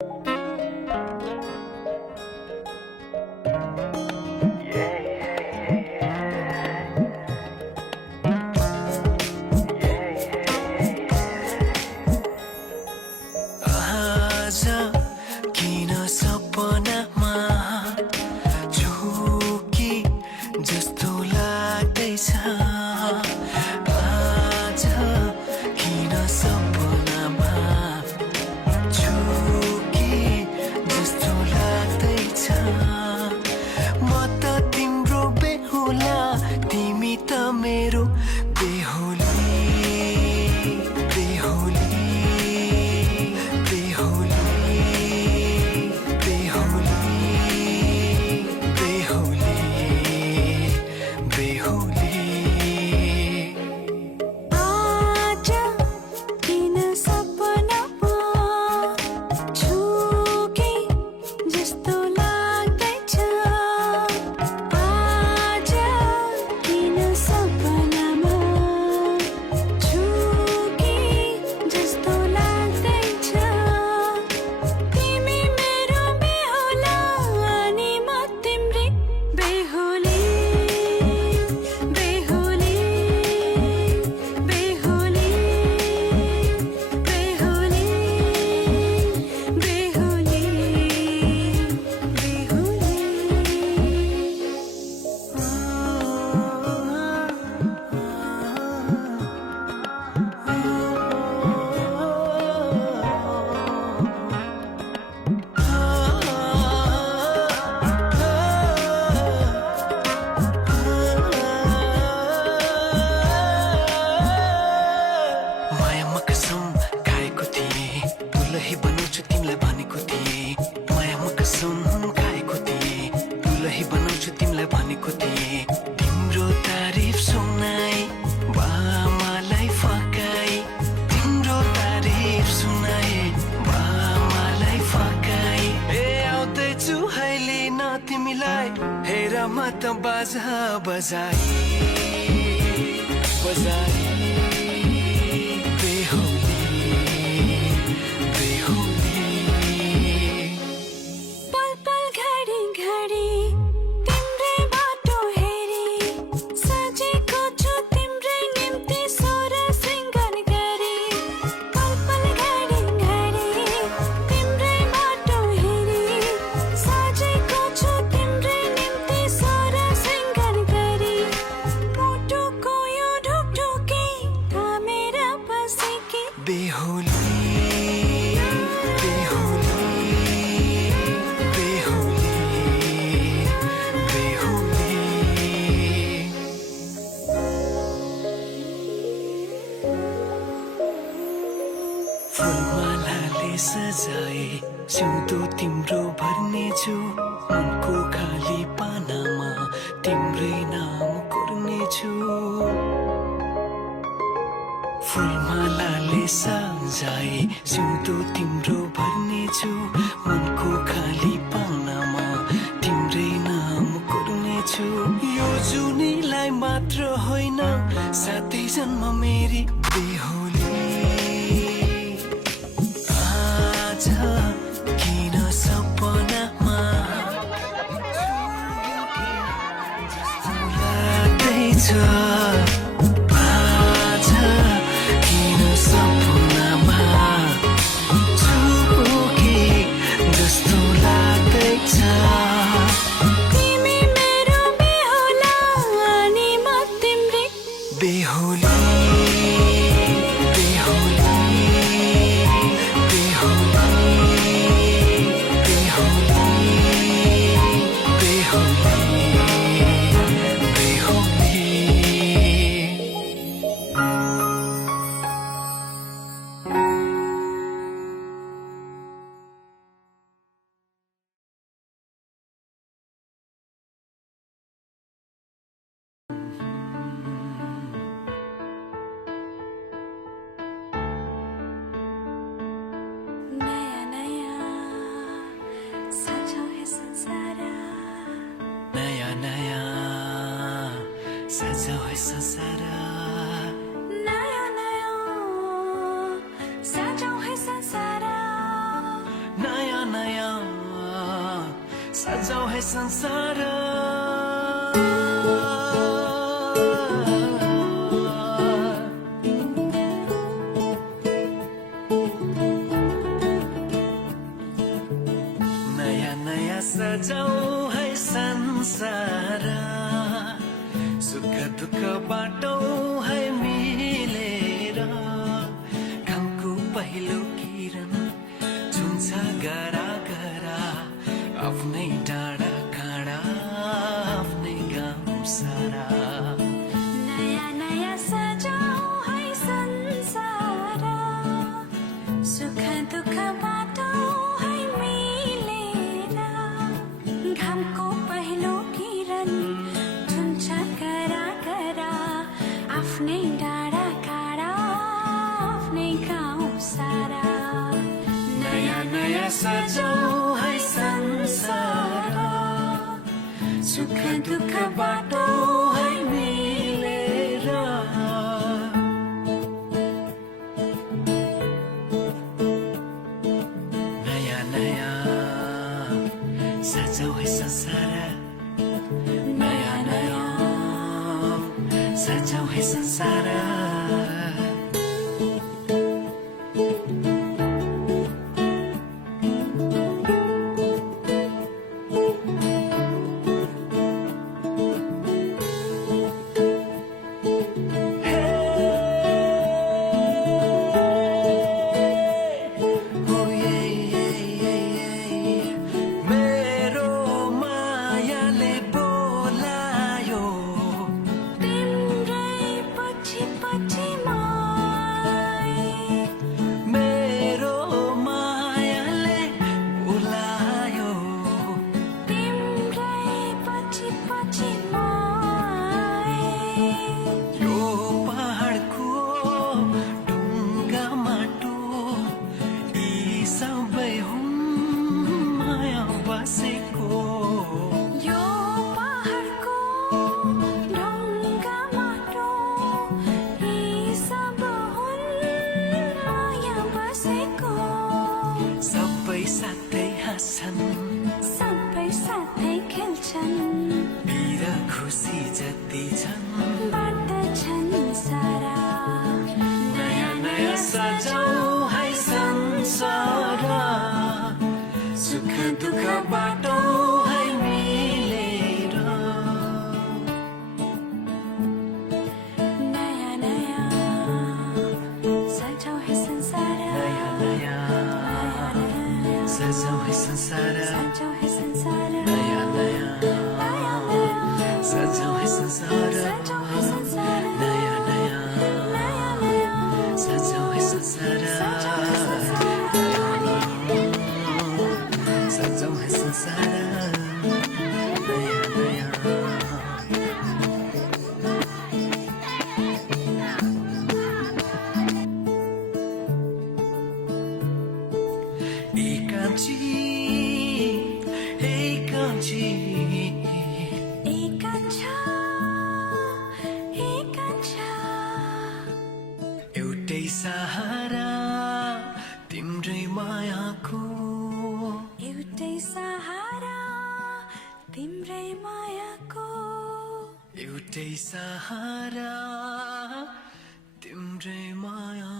आज किन सपनामा झुकी जस्तो लाग्दैछ आज किन सपनामा झुकी जस्तो लाग्दैछ म त तिम्रो बेहुला तिमी त मेरो बेहुली बेहुली तिम्रो तारिफ सुनाई बामालाई फकाई तिम्रो तारिफ सुनाई बामालाई फकाई ए आउँदैछु अहिले न तिमीलाई हेर म त बाजा बजाई बजाई फुलमालाले सजाए सिउँदो तिम्रो भर्नेछु मनको खाली पानामा तिम्रै नाम कोर्नेछु फुलमालाले सजाए सिउँदो तिम्रो भर्नेछु मनको खाली पानामा तिम्रै नाम कोर्नेछु यो जुनीलाई मात्र होइन साथै जन्म मेरी बेहुली किन सपनामा लाग्दैछ आज किन सपनामा झुकी जस्तो लाग्दैछ तिमी मेरो बेहुला अनि म तिम्रै बेहुली सजाओ है संसार नयाँ नयाँ सजाऊ है संसार नयाँ सजाऊ है संसार नयाँ नयाँ सजाऊ है संसार सुख दुःख बाटो है मिलेर घामको पहिलो किरण छुन्छ गरा गरा आफ्नै डाँडा काँडा आफ्नै गाउँ सारा नयाँ नयाँ सजाऊ है संसार सुख दुःख बाटो है मिलेर घामको पहिलो किरण छुन्छ करा करा आफ्नै डाँडा काँडा आफ्नै गाउँ सारा नयाँ नयाँ सजाऊ है संसार सुख दुःख बाटो है मिलेर नयाँ नयाँ सजाऊ है संसार नयाँ नयाँ सजाऊ है संसार मेरो मायाले बोलायो तिम्रै पछि पछि मेरो मायाले बोलायो तिम्रै पछि पछि यो पहाडको ढुङ्गा माटो यी सबै हुन् माया बसेको यो पहाडको ढुङ्गा माटो यी सब हुन् माया बसेको सबै साथै हाँस्छन् सबै साथै खेल्छन् पिर खुसी जति छन् बाँड्दछन् सारा नयाँ नयाँ सजाऊ है संसार सुख दुःख बाटो है मिलेर नयाँ नयाँ सजाऊ है संसार नयाँ नयाँ सजाऊ है संसार सजाऊ है संसार नयाँ नयाँ सजाऊ है संसार सजाऊ है संसार नयाँ नयाँ नयाँ नयाँ सजाऊ है संसार सजाऊ है संसार नयाँ नयाँ एकांची एकांची एकांशा एकांशा एउटै सहारा तिम्रै मायाको एउटै सहारा तिम्रै मायाको एउटै सहारा तिम्रै माया